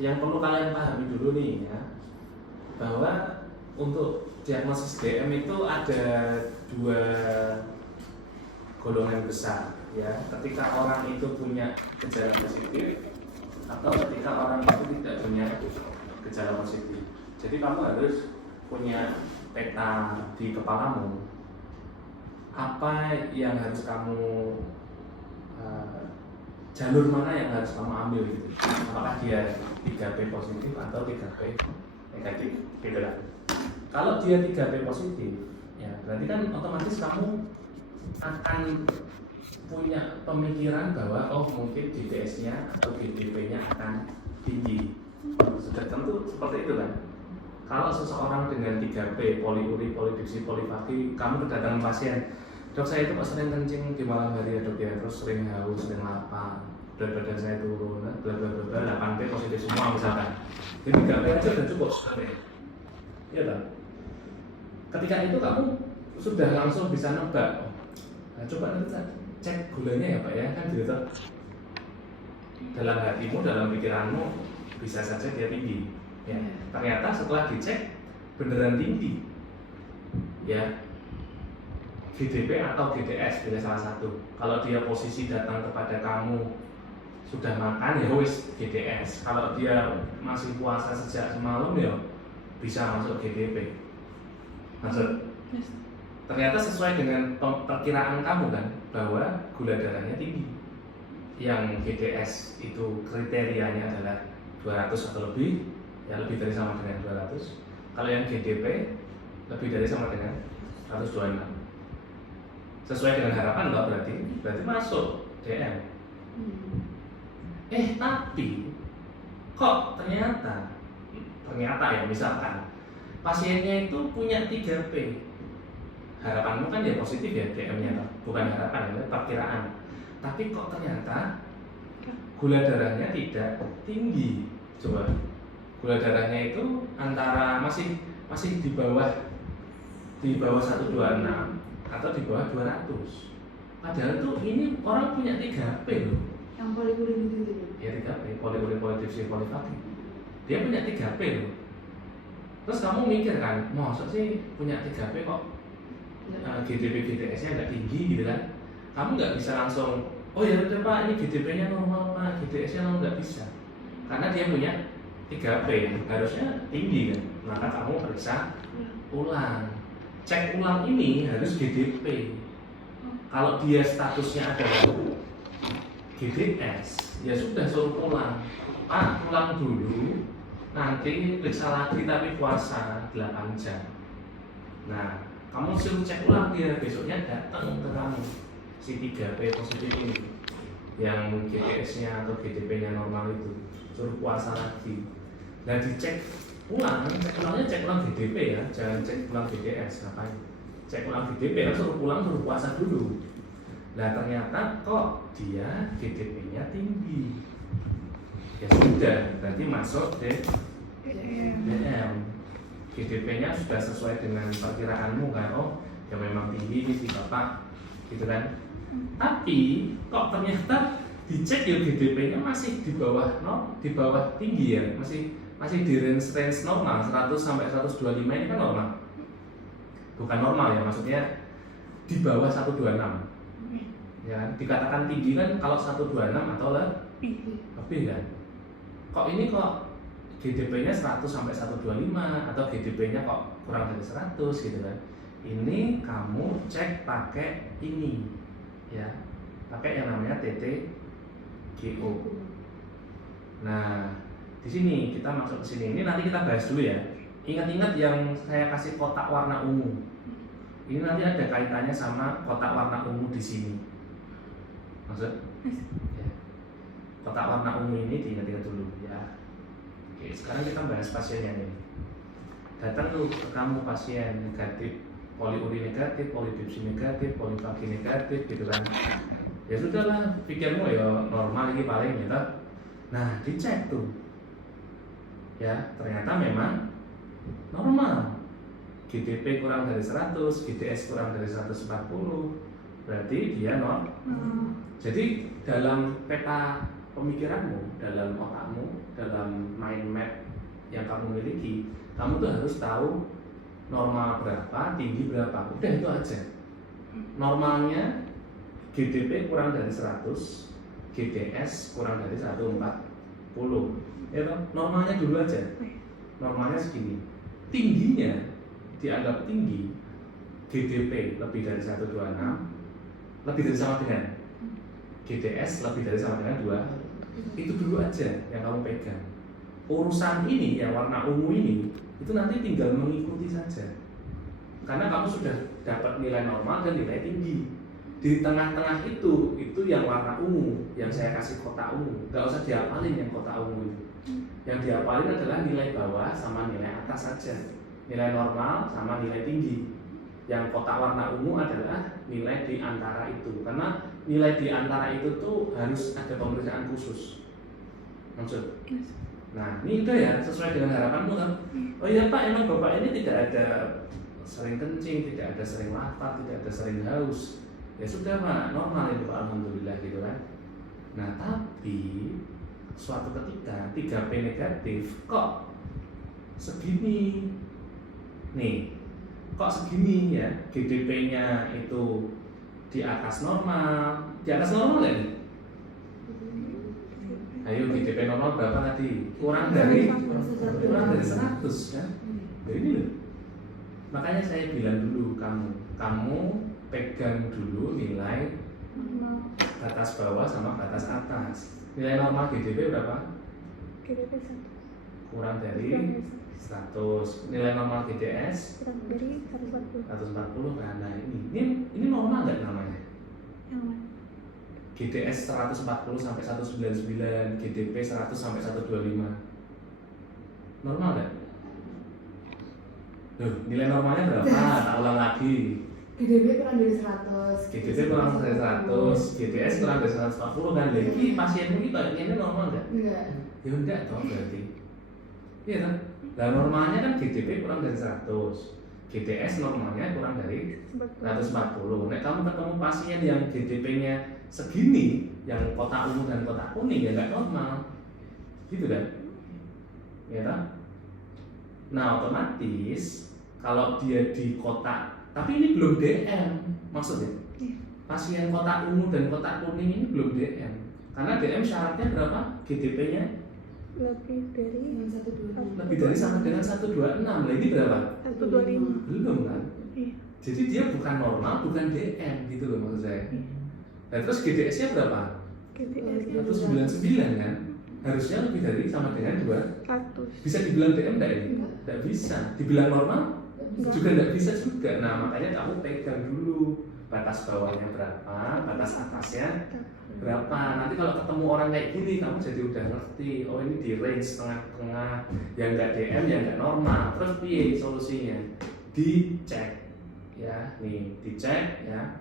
yang perlu kalian pahami dulu nih ya, bahwa untuk diagnosis DM itu ada dua golongan besar ya. Ketika orang itu punya gejala positif atau ketika orang itu tidak punya gejala positif. Jadi kamu harus punya peta di kepalamu apa yang harus kamu jalur mana yang harus kamu ambil gitu. Apakah dia 3P positif atau 3P negatif gitu lah. Kalau dia 3P positif ya berarti kan otomatis kamu akan punya pemikiran bahwa oh mungkin GDS-nya atau GDP-nya akan tinggi. Sudah tentu seperti itu kan. Kalau seseorang dengan 3P, poliuri, polidipsi, polifagi, kamu kedatangan pasien, dok saya itu kok sering kencing di malam hari ya dok ya, terus sering haus, sering lapar, berat badan saya turun, bla bla bla, 8P positif semua misalkan. Jadi 3P aja udah cukup sebenarnya. Iya kan? Ketika itu kamu sudah langsung bisa nebak. Nah, coba nanti cek gulanya ya Pak ya, kan gitu. Dalam hatimu, dalam pikiranmu bisa saja dia tinggi. Ya, ternyata setelah dicek beneran tinggi. Ya. GDP atau GDS pilih salah satu. Kalau dia posisi datang kepada kamu sudah makan ya wis GDS. Kalau dia masih puasa sejak semalam ya bisa masuk GDP. Maksud? Ternyata sesuai dengan perkiraan kamu kan bahwa gula darahnya tinggi. Yang GDS itu kriterianya adalah 200 atau lebih, ya lebih dari sama dengan 200. Kalau yang GDP lebih dari sama dengan 126. Sesuai dengan harapan loh berarti masuk DM. Tapi kok ternyata ya misalkan pasiennya itu punya 3P. Harapanmu kan ya positif ya DM-nya, bukan harapan ya, perkiraan. Tapi kok ternyata gula darahnya tidak tinggi. Coba gula darahnya itu antara masih di bawah 126 atau di bawah 200. Padahal tuh ini orang punya 3P loh. Yang poliuri itu. Ya 3P, poliuri, polidipsi, polifagi. Dia punya 3P loh. Terus kamu mikir kan, maksud sih punya 3P kok GDP GDS-nya nggak tinggi gitu kan? Kamu nggak bisa langsung, oh ya udah Pak ini GDP-nya normal Pak, GDS-nya normal, nggak bisa. Karena dia punya 3P harusnya tinggi kan, maka kamu periksa ulang. Cek ulang ini harus GDP. Kalau dia statusnya adalah GDS, ya sudah suruh pulang. Pak, pulang dulu. Nanti periksa lagi tapi puasa 8 jam. Nah, kamu suruh cek ulang dia besoknya datang ke kamu si 3P positif ini, yang GDS-nya atau GDP-nya normal itu, suruh puasa lagi. Nah, dicek ulang, cek ulang GDP ya, jangan cek ulang GDS, ngapain? Cek ulang GDP, kan suruh pulang, suruh puasa dulu. Nah ternyata kok dia GDP-nya tinggi. Ya sudah, berarti masuk DM. GDP-nya sudah sesuai dengan perkiraanmu kan? Oh, ya memang tinggi nih si bapak, gitu kan? Tapi kok ternyata dicek ya GDP-nya masih di bawah tinggi ya, masih di range normal 100 sampai 125 ini kan normal. Bukan normal ya, maksudnya di bawah 126. Ya, dikatakan tinggi kan kalau 126 atau lebih kan. Kok ini kok GDP-nya 100 sampai 125 atau GDP-nya kok kurang dari 100 gitu kan. Ini kamu cek pakai ini ya. Pakai yang namanya TTGO. Nah, di sini kita masuk ke sini. Ini nanti kita bahas dulu ya. Ingat-ingat yang saya kasih kotak warna ungu. Ini nanti ada kaitannya sama kotak warna ungu di sini. Maksud? Ya. Kotak warna ungu ini diingat-ingat dulu ya. Oke, sekarang kita bahas pasiennya nih. Datang tuh ke kamu pasien negatif, poliuri negatif, polidipsi negatif, polifagi negatif gitu kan. Ya sudahlah, pikirmu ya normal ini paling gitu. Nah, dicek tuh. Ya, ternyata memang normal. GDP kurang dari 100, GDS kurang dari 140, berarti dia Jadi dalam peta pemikiranmu, dalam otakmu, dalam mind map yang kamu miliki, kamu tuh harus tahu normal berapa, tinggi berapa. Udah itu aja. Normalnya GDP kurang dari 100, GDS kurang dari 140. Ya toh? Normalnya dulu aja. Normalnya segini. Tingginya dianggap tinggi, GDP lebih dari 126, lebih dari sama dengan GDS lebih dari sama dengan 2. Itu dulu aja yang kamu pegang. Urusan ini yang warna ungu ini itu nanti tinggal mengikuti saja. Karena kamu sudah dapat nilai normal dan nilai tinggi. Di tengah-tengah itu yang warna ungu, yang saya kasih kotak ungu. Gak usah diapalin yang kotak ungu itu. Yang diapalin adalah nilai bawah sama nilai atas saja. Nilai normal sama nilai tinggi. Yang kotak warna ungu adalah nilai di antara itu. Karena nilai di antara itu tuh harus ada pemeriksaan khusus. Maksud? Nah, ini udah ya, sesuai dengan harapanmu kan? Oh iya Pak, emang Bapak ini tidak ada sering kencing, tidak ada sering lapar, tidak ada sering haus. Ya sudah Pak, normal itu Pak, alhamdulillah gitu kan. Nah, tapi suatu ketika 3P negatif kok segini. Nih, kok segini ya? GDP-nya itu di atas normal. Di atas normal nggak nih? Ayo GDP normal berapa tadi? Kurang dari 100 kan? Jadi ini loh. Makanya saya bilang dulu kamu pegang dulu nilai batas bawah sama batas atas. Nilai normal GDP berapa? GDP 1 Kurang dari 100. Nilai normal GDS kurang dari 140. 140 kan. Nah ini normal nggak namanya? Yang mana? GDS 140 sampai 199, GDP 100 sampai 125. Normal nggak? Loh, nilai normalnya berapa? Tak ulang lagi. GDP kurang dari 100. GDP kurang dari 100, GDS kurang dari 140 kan. Jadi pasienmu ini kayaknya normal nggak? Enggak. Ya enggak toh berarti. Iya kan? Nah normalnya kan GDP kurang dari 100, GDS normalnya kurang dari 140. Nah kamu ketemu pasien yang GDP-nya segini, yang kotak ungu dan kotak kuning, ya nggak normal, gitu kan? Ya kan? Nah otomatis kalau dia di kotak, tapi ini belum DM, maksudnya pasien kotak ungu dan kotak kuning ini belum DM, karena DM syaratnya berapa? GDP-nya Lebih dari lebih dari sama dengan 126. Nah ini berapa? 125. Belum kan? Iya. Jadi dia bukan normal, bukan DM gitu loh maksud saya. Nah terus GDS-nya berapa? GDS 199 kan? Harusnya lebih dari sama dengan 100. Bisa dibilang DM enggak ini? Enggak bisa. Dibilang normal? Enggak. Juga enggak bisa juga. Nah makanya kamu pegang dulu batas bawahnya berapa, batas atasnya berapa. Nanti kalau ketemu orang kayak gini kamu jadi udah ngerti. Oh ini di range tengah-tengah, yang enggak DM, yang enggak normal. Terus piye solusinya? Dicek ya, nih dicek ya.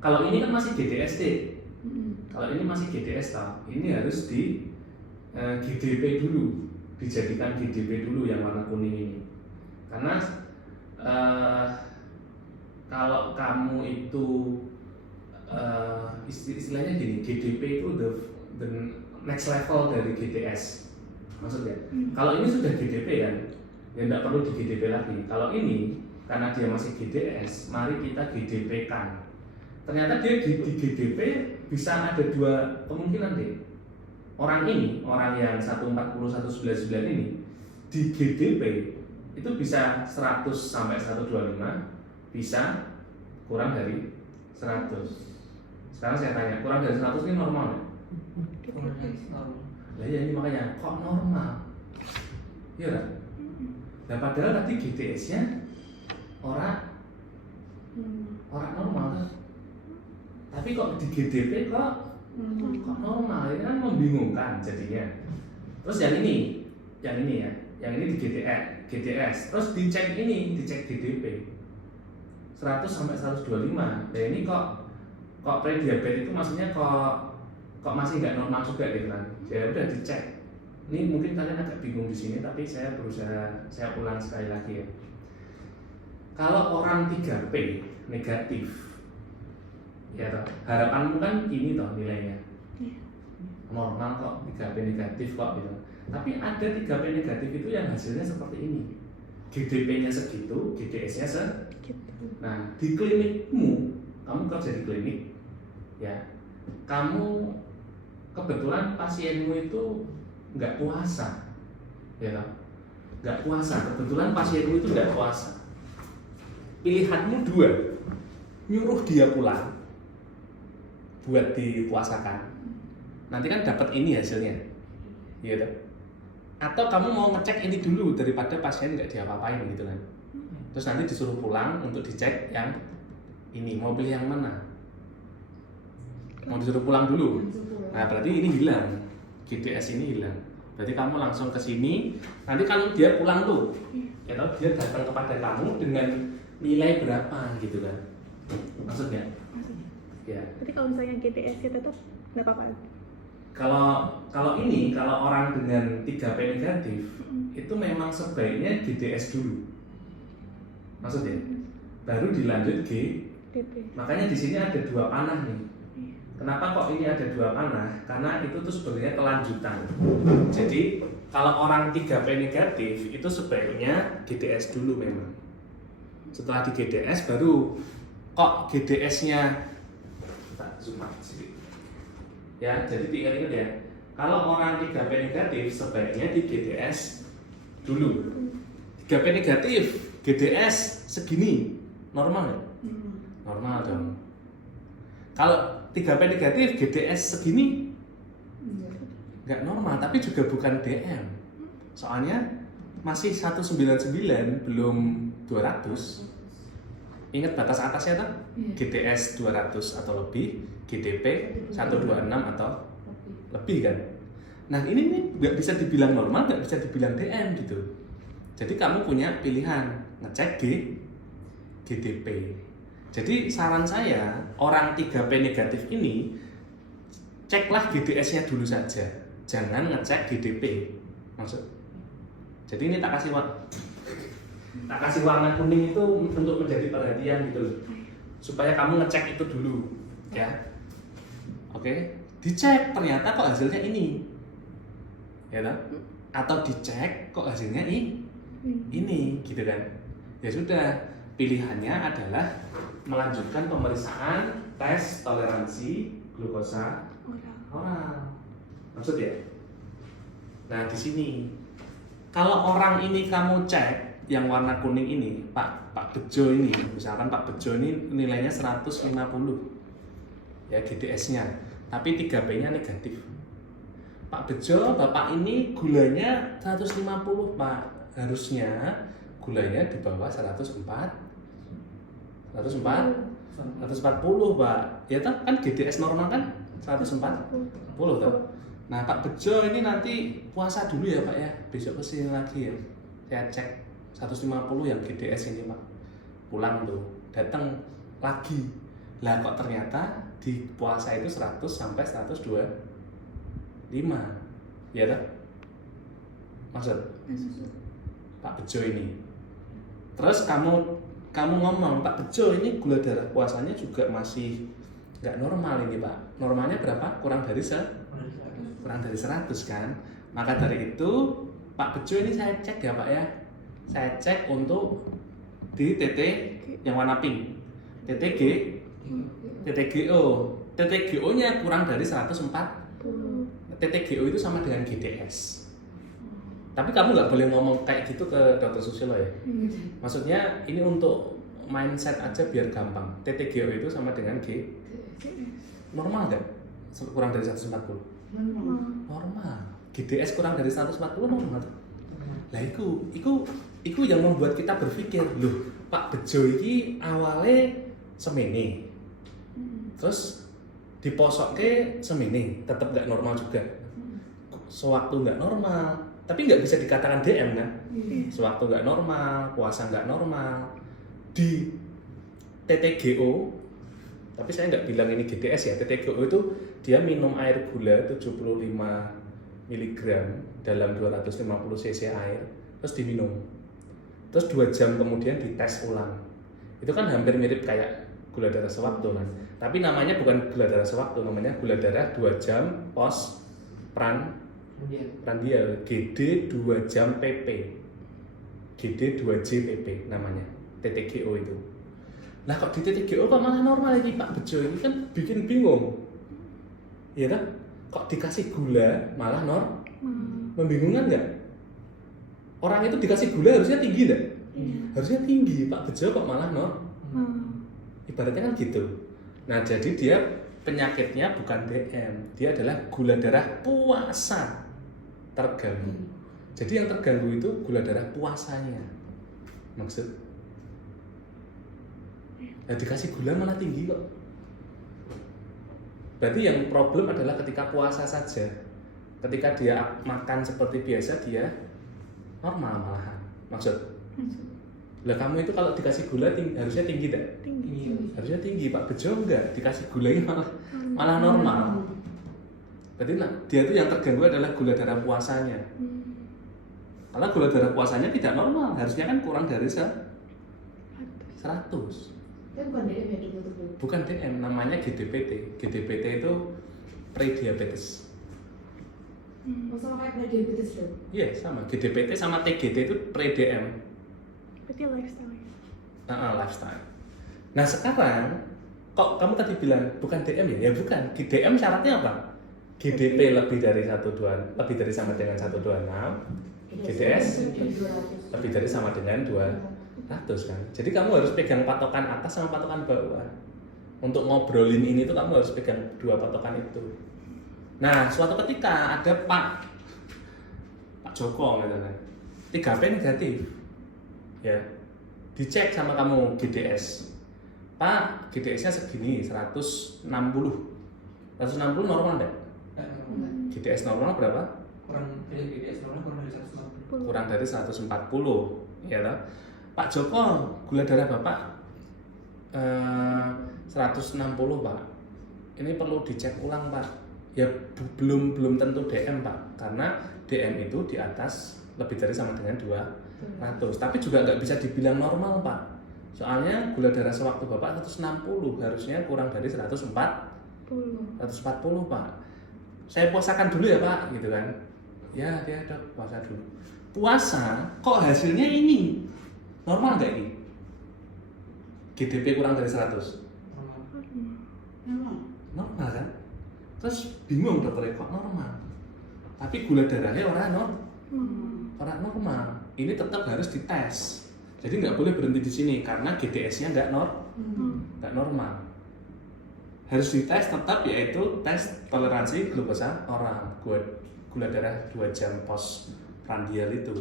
Kalau ini kan masih GDSD. Kalau ini masih GDS tau, ini harus di GDP dulu, dijadikan GDP dulu yang warna kuning ini. Karena kalau kamu itu istilahnya gini, GDP itu the next level dari GDS. Maksudnya, kalau ini sudah GDP kan, ya tidak perlu di GDP lagi. Kalau ini karena dia masih GDS, mari kita GDP kan. Ternyata dia di GDP bisa ada dua kemungkinan deh. Orang ini, orang yang 140 199 ini di GDP itu bisa 100 sampai 125, bisa kurang dari 100. Sekarang saya tanya, kurang dari 100 ini normal ya? Lah ya ini makanya kok normal? Iya kan? Nah padahal tadi GDS-nya orang normal tuh. Tapi kok di GDP kok normal, ini kan membingungkan jadinya. Terus yang ini ya, yang ini di GDS, terus dicek GDP 100 sampai 125. Nah ini kok prediabetes itu maksudnya kok masih nggak normal juga gitu kan? Ya udah dicek. Ini mungkin kalian agak bingung di sini, tapi saya ulang sekali lagi ya. Kalau orang 3P negatif, ya toh, harapanmu kan ini toh nilainya normal kok, 3P negatif kok gitu. Tapi ada 3P negatif itu yang hasilnya seperti ini. GDP-nya segitu, GDS-nya Gitu. Nah, di klinikmu, kamu kerja di klinik, ya, kamu kebetulan pasienmu itu nggak puasa, ya kan? Nggak puasa. Kebetulan pasienmu itu nggak puasa. Pilihanmu dua, nyuruh dia pulang, buat dipuasakan. Nanti kan dapat ini hasilnya, ya kan? Atau kamu mau ngecek ini dulu daripada pasien nggak diapa-apain gitu kan? Terus nanti disuruh pulang untuk dicek yang ini. Mau pilih yang mana? Mau disuruh pulang dulu. Nah berarti ini hilang, GDS ini hilang. Berarti kamu langsung ke sini. Nanti kalau dia pulang tuh, ya tahu dia datang kepada kamu dengan nilai berapa gitu kan? Maksudnya? Ya. Berarti kalau misalnya GDS-nya tetap nggak apa-apa. Kalau ini kalau orang dengan 3P negatif itu memang sebaiknya GDS dulu. Maksudnya baru dilanjut DP. Makanya di sini ada 2 panah nih. Kenapa kok ini ada 2 panah? Karena itu tuh sebenarnya kelanjutan. Jadi kalau orang 3P negatif itu sebaiknya GDS dulu memang. Setelah di GDS baru kok GDS-nya tak zoom out sedikit. Ya, jadi ingat-ingat ya. Kalau orang 3P negatif sebaiknya di GDS dulu. 3P negatif, GDS segini, normal nggak? Normal dong. Kalau 3P negatif, GDS segini, nggak normal, tapi juga bukan DM. Soalnya masih 199, belum 200. Ingat batas atasnya kan? GDS 200 atau lebih, GDP 126 atau lebih kan? Nah ini nih nggak bisa dibilang normal, nggak bisa dibilang DM gitu. Jadi kamu punya pilihan ngecek GDP. Jadi saran saya orang 3P negatif ini ceklah GDS-nya dulu saja, jangan ngecek GDP. Maksud? Jadi ini tak kasih warna kuning itu untuk menjadi perhatian gitu loh, supaya kamu ngecek itu dulu, ya. Oke, dicek ternyata kok hasilnya ini, ya kan? Atau dicek kok hasilnya ini, gitu kan? Ya sudah, pilihannya adalah melanjutkan pemeriksaan tes toleransi glukosa oral. Maksud ya? Nah di sini, kalau orang ini kamu cek yang warna kuning ini, Pak Bejo ini, misalkan Pak Bejo ini nilainya 150 ya GDS-nya, tapi 3P-nya negatif. Pak Bejo, Bapak ini gulanya 150 Pak, harusnya gulanya di bawah 140 Pak, ya kan GDS normal kan 140 tuh. Nah Pak Bejo ini nanti puasa dulu ya Pak ya, besok kesini lagi ya, saya cek 150 yang GDS ini Pak, pulang tuh, datang lagi, lah kok ternyata di puasa itu 100 sampai 125, ya kan? Maksud Pak Bejo ini, terus kamu ngomong Pak Bejo ini gula darah puasanya juga masih nggak normal ini Pak, normalnya berapa? Kurang dari 100 kan? Maka dari itu Pak Bejo ini saya cek ya Pak ya, saya cek untuk di TT yang warna pink, TTGO nya kurang dari 140. TTGO itu sama dengan GDS. Tapi kamu nggak boleh ngomong kayak gitu ke dokter Susilo ya. Maksudnya ini untuk mindset aja biar gampang. TTGO itu sama dengan normal kan? Kurang dari 140. Normal. GDS kurang dari 140 normal. Lah iku yang membuat kita berpikir, loh Pak Bejo ini awalnya semene, terus diposoknya semene, tetap nggak normal juga. Sewaktu nggak normal, tapi nggak bisa dikatakan DM kan? Sewaktu nggak normal, puasa nggak normal, di TTGO, tapi saya nggak bilang ini GDS ya. TTGO itu dia minum air gula 75 mg dalam 250 cc air, terus diminum. Terus 2 jam kemudian dites ulang. Itu kan hampir mirip kayak gula darah sewaktu kan. Tapi namanya bukan gula darah sewaktu, namanya gula darah 2 jam post prandial GD 2 jam PP, GD 2J PP namanya, TTGO itu. Lah kok di TTGO kok malah normal lagi Pak Bejo, ini kan bikin bingung. Iya kan? Kok dikasih gula malah membingungkan nggak? Orang itu dikasih gula harusnya tinggi nggak? Harusnya tinggi, Pak Bejo kok malah ibaratnya kan gitu. Nah jadi dia penyakitnya bukan DM, dia adalah gula darah puasa terganggu. Jadi yang terganggu itu gula darah puasanya. Maksud? Nah, dikasih gula malah tinggi kok. Berarti yang problem adalah ketika puasa saja. Ketika dia makan seperti biasa dia normal malahan. Maksud? Lah kamu itu kalau dikasih gula harusnya tinggi tak? Tinggi. Harusnya tinggi, Pak Bejo enggak, dikasih gulanya malah normal. Berarti dia itu yang terganggu adalah gula darah puasanya. Karena gula darah puasanya tidak normal, harusnya kan kurang dari 100. Itu bukan DM ya dulu. Bukan DM, namanya GDPT. GDPT itu prediabetes. Sama kayak prediabetes dong? Iya, sama. GDPT sama TGT itu pre-DM. Berarti lifestyle ya? Lifestyle. Nah sekarang, kok kamu tadi bilang bukan DM ya? Ya bukan. DM syaratnya apa? GDP lebih dari 12, lebih dari sama dengan 126. GDS lebih dari sama dengan 200 kan. Jadi kamu harus pegang patokan atas sama patokan bawah. Untuk ngobrolin ini tuh kamu harus pegang dua patokan itu. Nah, suatu ketika ada Pak Joko misalnya, 3P negatif. Ya. Dicek sama kamu GDS. Pak, GDS-nya segini, 160. 160 normal enggak? GDS normal berapa? Kurang dari 140, ya toh? Pak Joko, gula darah Bapak 160 Pak. Ini perlu dicek ulang Pak. Ya belum tentu DM Pak, karena DM itu di atas lebih dari sama dengan 200. Tapi juga nggak bisa dibilang normal Pak. Soalnya gula darah sewaktu Bapak 160, harusnya kurang dari 140 Pak. Saya puasakan dulu ya Pak, gitu kan? Ya dok, puasa dulu. Puasa, kok hasilnya ini? Normal nggak ini? GDP kurang dari 100? Normal kan? Terus bingung dokternya, kok normal? Tapi gula darahnya orang normal. Ini tetap harus dites. Jadi nggak boleh berhenti di sini karena GDS-nya nggak normal. Harus dites tetap, yaitu tes toleransi glukosa oral, gula darah 2 jam post prandial itu.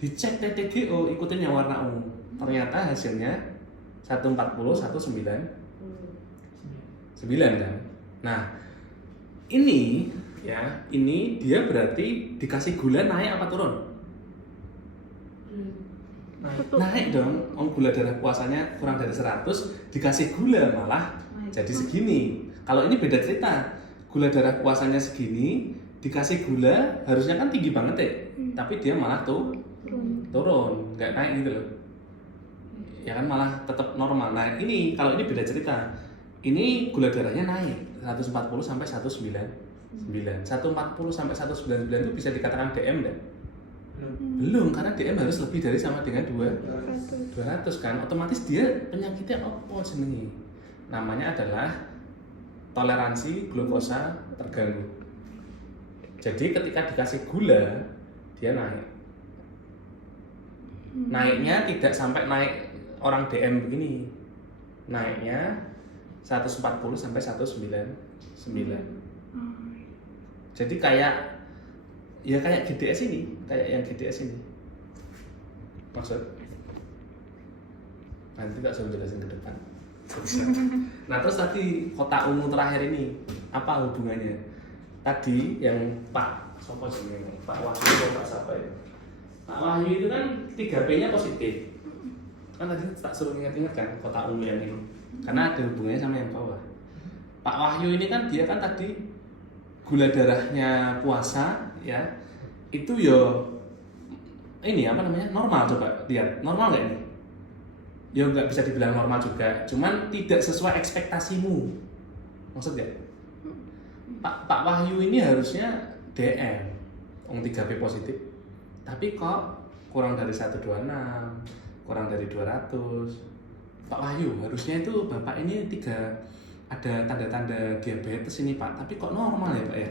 Dicek TTGO, ikutin yang warna ungu. Ternyata hasilnya 140, 199 kan. Nah, ini dia berarti dikasih gula naik apa turun? Naik dong. Gula darah puasanya kurang dari 100, dikasih gula malah jadi segini. Kalau ini beda cerita. Gula darah puasanya segini, dikasih gula harusnya kan tinggi banget ya. Tapi dia malah turun, nggak naik gitu loh. Ya kan malah tetap normal. Nah, ini kalau ini beda cerita. Ini gula darahnya naik 140 sampai 199. 140 sampai 199 itu bisa dikatakan DM enggak? Belum, karena DM harus lebih dari sama dengan 200 kan. Otomatis dia penyakitnya apa jenenge? Namanya adalah toleransi glukosa terganggu. Jadi ketika dikasih gula, dia naik. Naiknya tidak sampai naik orang DM begini. Naiknya 140 sampai 199. Jadi kayak GDS ini, kayak yang GDS ini. Maksud? Nanti tak saya jelasin ke depan. Nah terus tadi kotak ungu terakhir ini apa hubungannya? Tadi yang Pak Wahyu, Pak siapa ya? Pak Wahyu itu kan 3P-nya positif. Kan tadi tak suruh ingat-ingat kan kotak ungu yang ini. Karena ada hubungannya sama yang bawah. Pak Wahyu ini kan dia kan tadi gula darahnya puasa ya. Itu yo ini apa namanya? Normal, coba lihat. Normal nggak ini? Ya nggak bisa dibilang normal juga, cuman tidak sesuai ekspektasimu. Maksud gak? Pak Wahyu ini harusnya DM, 3P positif, tapi kok kurang dari 126, kurang dari 200. Pak Wahyu, harusnya itu Bapak ini ada tanda-tanda diabetes ini Pak, tapi kok normal ya Pak ya?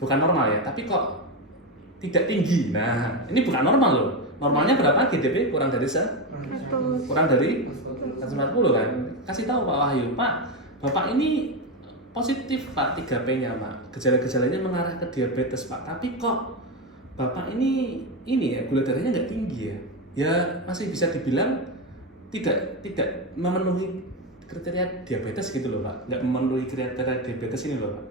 Bukan normal ya, tapi kok tidak tinggi. Nah, ini bukan normal loh. Normalnya berapa GDP? Kurang dari 140 kan? Kasih tahu Pak Wahyu, Pak, Bapak ini positif Pak 3P-nya Pak. Gejala-gejalanya mengarah ke diabetes Pak, tapi kok Bapak ini ya gula darahnya nggak tinggi ya? Ya masih bisa dibilang tidak memenuhi kriteria diabetes gitu loh Pak, nggak memenuhi kriteria diabetes ini loh Pak.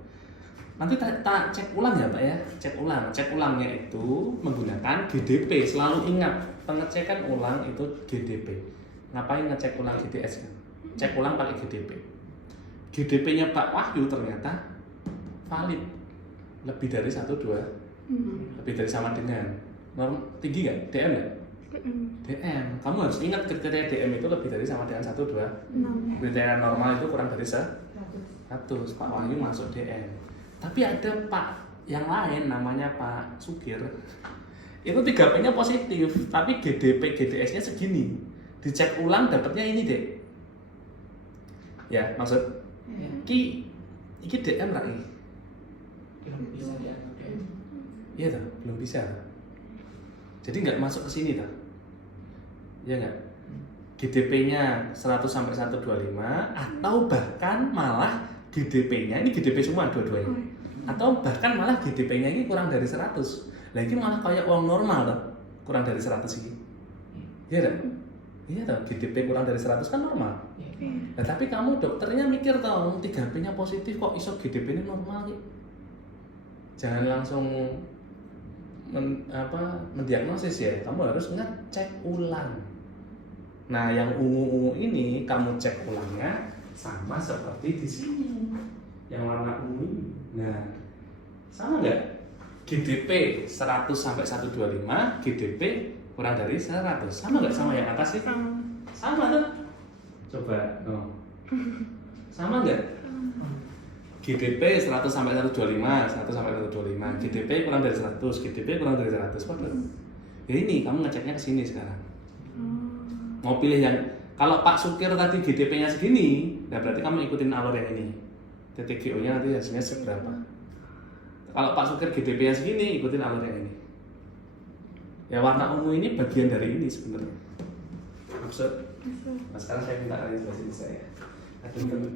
Nanti tak cek ulang ya Pak ya, cek ulangnya itu menggunakan GDP. Selalu ingat, pengecekan ulang itu GDP. Ngapain ngecek ulang GDS kan? Cek ulang pakai GDP. GDP-nya Pak Wahyu ternyata valid, lebih dari 12, lebih dari sama dengan norm tinggi nggak? DM nggak? DM. Kamu harus ingat kriteria DM itu lebih dari sama dengan 12. Kriteria normal itu kurang dari 100. Pak Wahyu masuk DM. Tapi ada Pak yang lain namanya Pak Sukir. Itu 3P-nya positif, tapi GDP GDS-nya segini. Dicek ulang dapatnya ini deh. Ya, maksud iki DM lah ini. Belum bisa dianggap DM. Iya toh, belum bisa. Jadi nggak masuk ke sini toh. Iya nggak? GDP-nya 100 sampai 125 atau bahkan malah GDP-nya ini GDP semua dua-duanya. Atau bahkan malah GDP-nya ini kurang dari 100. Lah ini malah kayak uang normal toh. Kurang dari 100 ini. Iya toh? Iya toh, GDP kurang dari 100 kan normal. Nah, tapi kamu dokternya mikir toh, 3P-nya positif kok iso GDP-nya normal nih. Jangan langsung mendiagnosis ya, kamu harus ngecek ulang. Nah, yang ungu-ungu ini kamu cek ulangnya sama seperti di sini. Yang warna ungu ini. Nah, sama nggak? GDP 100 sampai 125, GDP kurang dari 100. Sama nggak sama yang atas itu? Sama tuh. Coba, no. Sama nggak? GDP 100 sampai 125, 100 sampai 125, GDP kurang dari 100, GDP kurang dari 100, waduh. Ya ini kamu ngeceknya ke sini sekarang. Mau pilih yang kalau Pak Sukir tadi GDP-nya segini, nah berarti kamu ikutin alur yang ini. TTGO-nya nanti hasilnya seberapa. Kalau Pak Sukir GDP-nya segini, ikutin alur yang ini. Ya warna ungu ini bagian dari ini sebenarnya. Maksud? Nah, sekarang saya minta kalian jelasin saya. Aduh,